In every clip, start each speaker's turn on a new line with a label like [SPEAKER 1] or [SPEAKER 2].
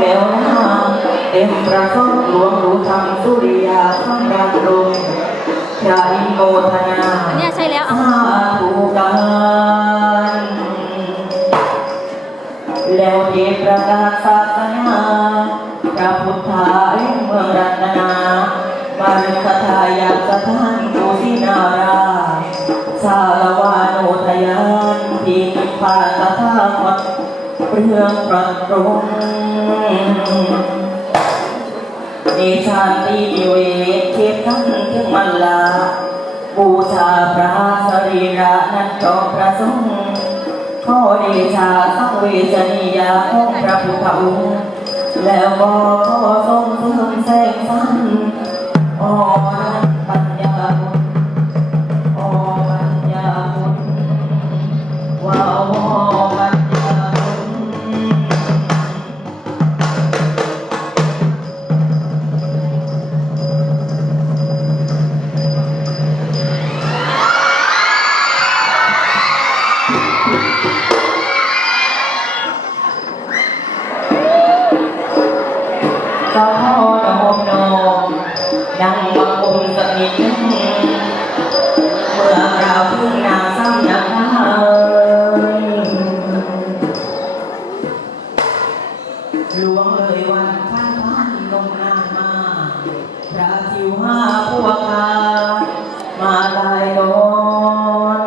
[SPEAKER 1] แล้วนะเต็มประสงค์หลวงรู้ธรรมสุริยาสังราตรงพระอิโมทนา
[SPEAKER 2] อันเนี้ยใช่แล้วอะ
[SPEAKER 1] ธุการแล้วเทประกาศศาสนาพระพุทธาเอ็เมืองรัตนาบาริคทายาสถานกุสินาราสารวาโนทยานที่นิพพานตถาคตเรื่องประตรง เดชาติดิเวเทพทั้งถึงมัลลาบูชาพระสรีระนันจอมพระสงฆ์ขอเดชาสังเวชนียาของพระพุทธองค์แล้วก็ขอทรงเสริมแสงสันอ่อน หลวงเลยวันพันพันลงนามาพระจิวห้าพวกามาลายนอน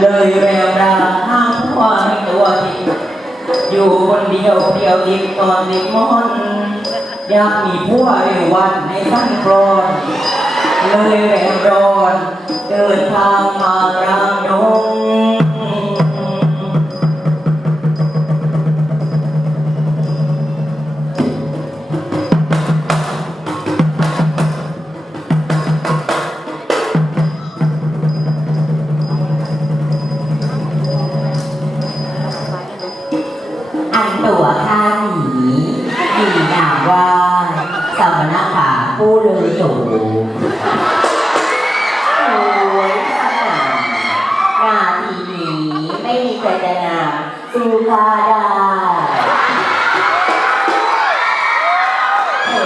[SPEAKER 1] เลยแววดาห้างพ่อให้ตัวทิพอยู่คนเดียวเดียวอีกตอนเด็กมอนอยากมีผัวเร็ววันในสั้นกรอนเลยแรงร้อน เดินทางมากลางดง
[SPEAKER 3] สู้ข้าได้แต่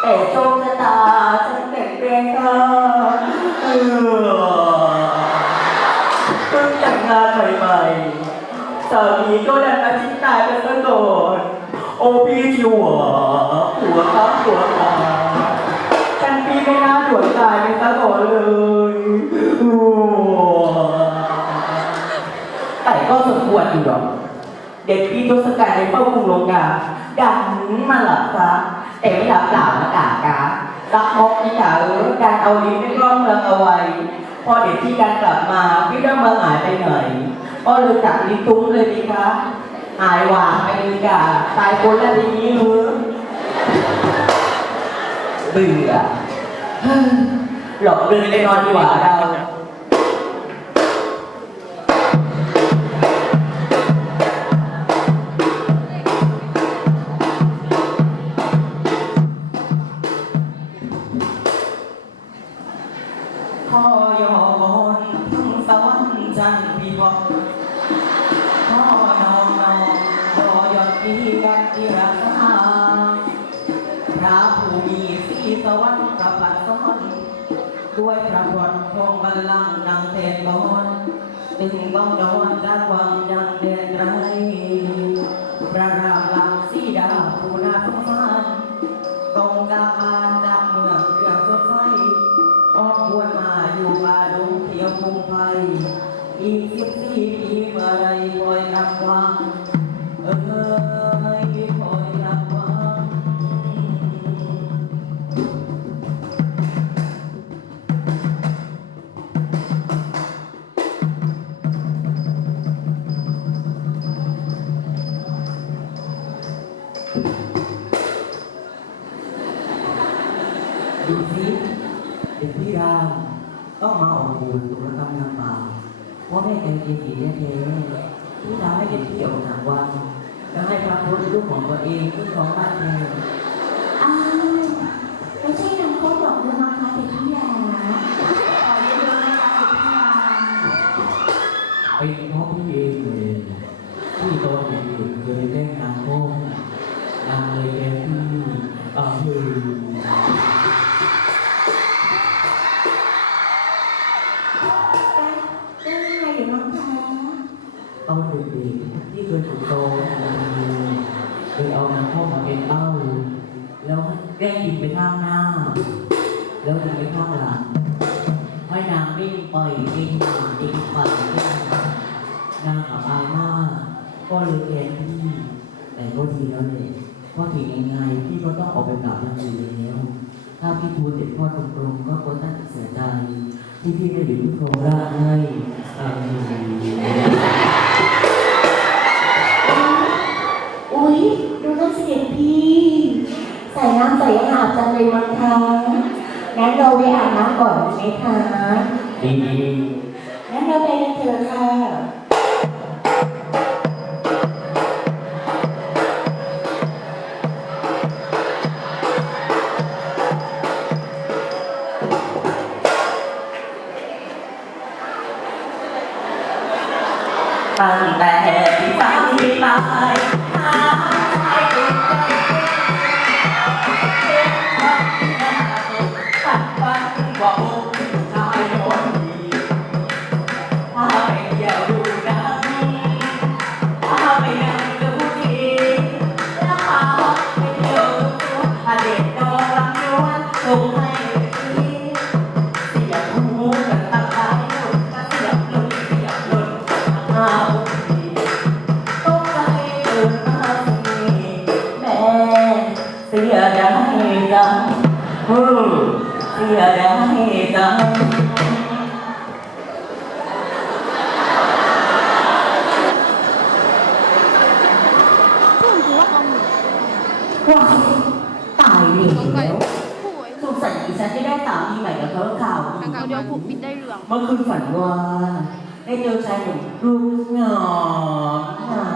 [SPEAKER 3] แต่โชคชะตาฉันเปลี่ยนเปลี่ยนข้า
[SPEAKER 1] เออเพิ่งแต่งงานใหม่ๆสามีก็ดันมาทิ้งตายไปซะก่อนโอพี่จิวหัวหัวครับหัวขาฉันพี่ไม่น่าด่วนตายไปซะก่อนเลยแต่ก็สมควรอยู่หรอก เด็กพี่ทศกัณฐ์ในเฝ้ากรุงลงกาดันมาหลับตาแต่ไม่หลับเปล่านะกาการักมกนี่จ๋าเออการเอาลิ้นไปกล้อมเมืองเอาไว้ พอเด็กที่การกลับมาพี่เริ่มมาหายไปไหนก็เลยจับลิ้นตุ้มเลยดีคะหายหวานไปเลยกาตายคนละทีนี้มือเบื่อหลอกเลืมไปนอนดีกว่าเรา จันทร์พิภพขอนองนองขอยอดดีกันที่รักษาพระผู้มีสีสวรรค์ประพัดสอนด้วยพระพรของบัลลังก์ดังเทนบอนตึงบ้องนอนจากวังดังเดนไรพระรามลังสีดาผู้น่าส ว่าแม่เป็นเกจีแท้ๆที่ทำให้เด็กพี่ออกจากวังและให้พระพุทธลูกของตัวเองขึ้นของบ้านแทน
[SPEAKER 4] อ้
[SPEAKER 1] ที่เคยถูกโตเคยเอานางพ่อมาเป็นเป้า แล้วแกล้งยิงไปข้างหน้า แล้วยิงไปข้างหลังให้นางวิ่งปล่อยวิ่งมาวิ่งไปวิ่งมานางอับอายมากก็เลยแกล้งพี่แต่ก็ดีแล้วเลยพราะถึงยังไงพี่ก็ต้องออกไปปราบอย่างอื่นแล้ว ถ้าพี่ทูลเด็ดพ่อตรงๆ ก็ควรตั้งเสียใจที่พี่ไม่อยู่ที่โคราชให้อ่า
[SPEAKER 4] อุ้ ใส่น้ำใส่อาบจังเลยมั้งคะงั้นเราไปอาบน้ำก่อนไหมคะ
[SPEAKER 1] ดี
[SPEAKER 4] งั้นเราไปกันเถอะค่ะ
[SPEAKER 1] ตั้งแต่ที่ตายตา 감사합니다. เหลืองเมื่อคืนฝันว่าได้เจอชายหนุ่มรูปงามงา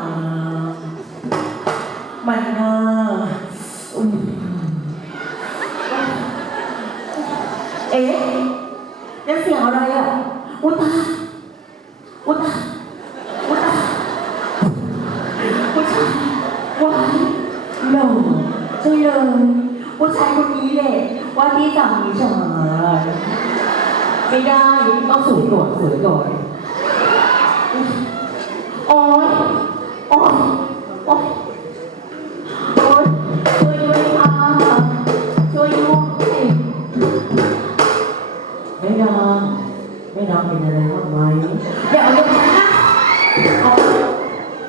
[SPEAKER 1] มมันน่าอืมเอ๊ะนั่นเสียงอะไรอะ อุยตายอุยตายอุยตายผู้ชายว้ายหล่อใช่เลยผู้ชายคนนี้แหละว่าที่สามีฉันไม่ได้ ต้องสวยก่อนสวยก่อนโอ๊ยโอ๊ยโอ๊ยโอ๊ยช่วยด้วยค่ะช่วยด้วยไม่นางไม่นางเป็นอะไรบ้างไหมอย่าเอาลงฉันนะเอา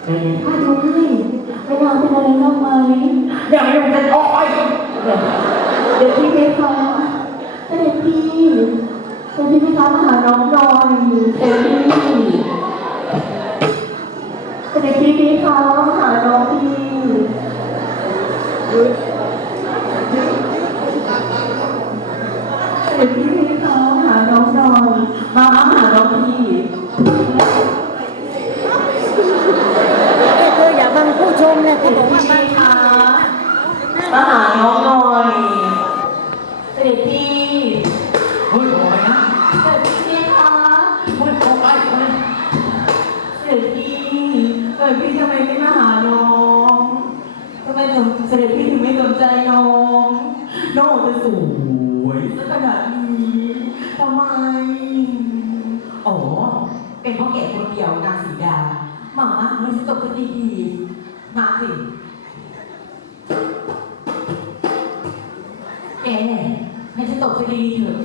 [SPEAKER 1] ไม่ได้า
[SPEAKER 4] ดูให้ไม่นานเป็นอะไรบ้างไหม
[SPEAKER 1] อย่ามาลงฉันออกไป
[SPEAKER 4] เดี๋ยวพี่ไปค่ะเด็กพี่ คุณพี่พี่คะมาหาน้องหน่อยเด็กพี่เด็กพี่พี่คะมาหาน้องพี่ ด็จพี่ถึงไม่สนใจน้อง
[SPEAKER 1] น้องจะสวยสักขนาดนี้ทำไม อ๋อ เป็นเพราะแก่คนเดียวนางสีดาหมามาไม่ใช่ตกคดีดีมาสิแกให้ฉันตกคดีเถอะ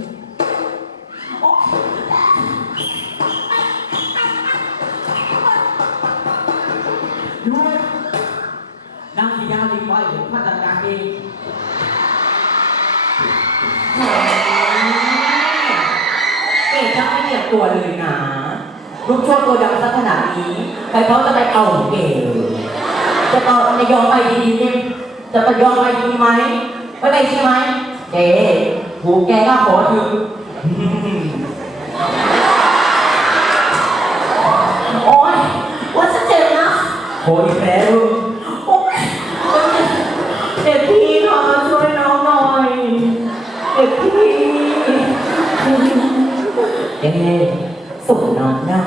[SPEAKER 1] สีดาดีไว้เดี๋ยวข้าจัดการเองแหมเก๋จะไม่เรียบตัวเลยนะลูกชั่วตัวดำสักขนาดนี้ใครเขาจะไปเอาเก๋จะเอาจะยอมไปดีๆเนี่ยจะไปยอมไปดีไหมไม่ไปใช่ไหมเก๋หูแกก็ขอถึงโอ๊ยว่าฉันเจ็บนะโอ้ยแผลลูก เอ๊ส่งน้องหน้า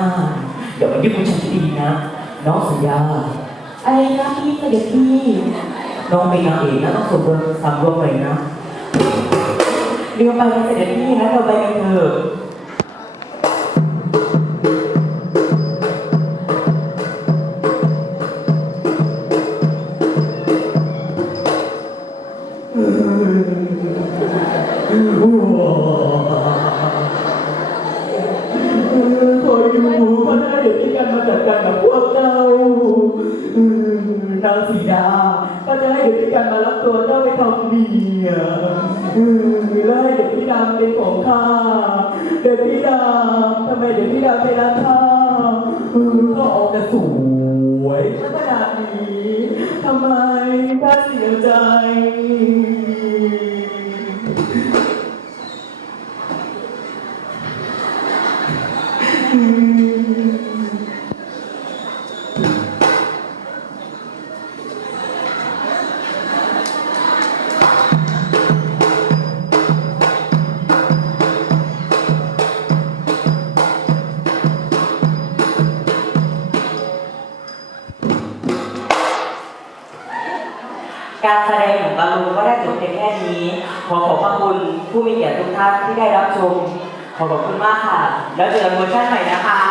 [SPEAKER 1] เดี๋ยวมายุ่งกับฉันดีนะ น้องสัญญา
[SPEAKER 4] อะไรนะพี่เสด็จพี่
[SPEAKER 1] น้องเป็นนางเอกนะต้องสมบูรณ์สามรวมเลยนะเดี๋ยวไปเสด็จพี่นะเราไปกันเถอะ เป็นของข้าเด็กพี่ดำทำไมเด็กพี่ดำเป็นราคาเออก็ออกจะสวยขนาดนี้ทำไมถ้าเสียใจ
[SPEAKER 3] นี้ ขอขอบพระคุณผู้มีเกียรติทุกท่านที่ได้รับชม ขอขอบคุณมากค่ะ แล้วเจอกันเวอร์ชันใหม่นะคะ